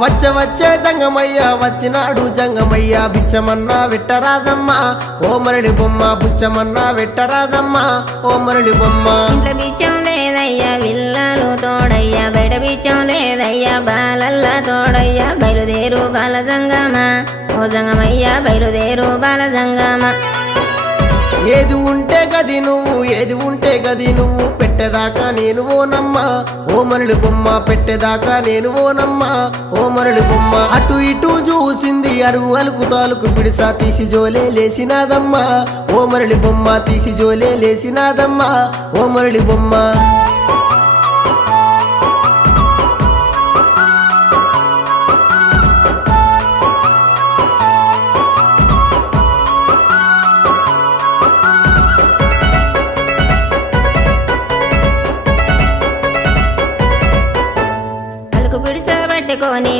వచ్చే జంగమయ్య వచ్చినాడు జంగమయ్య బిచ్చమన్నా వెట్టరాదమ్మా ఓ మరళి బొమ్మ బుచ్చమన్నా వెట్టరాదమ్మా ఓ మరళి బొమ్మ ఇంట్లో బిచ్చం లేదయ్యా విల్లాలు తోడయ్యా బయట బిచ్చం లేదయ్యా బాలల్లా తోడయ్యా బయలుదేరు బాల జంగమా ఓ జంగమయ్య బయలుదేరు బాల జంగమా ఏది ఉంటే గది నువ్వు పెట్టేదాకా నేను ఓనమ్మా ఓ మరళి బొమ్మ పెట్టేదాకా నేను ఓనమ్మా ఓ మరళి బొమ్మ అటు ఇటు చూసింది అలుకు తాలుకు పిడిసా తీసి జోలే లేసినాదమ్మా ఓ మరళి బొమ్మ తీసి జోలే లేసినాదమ్మా ఓ మరళి బొమ్మ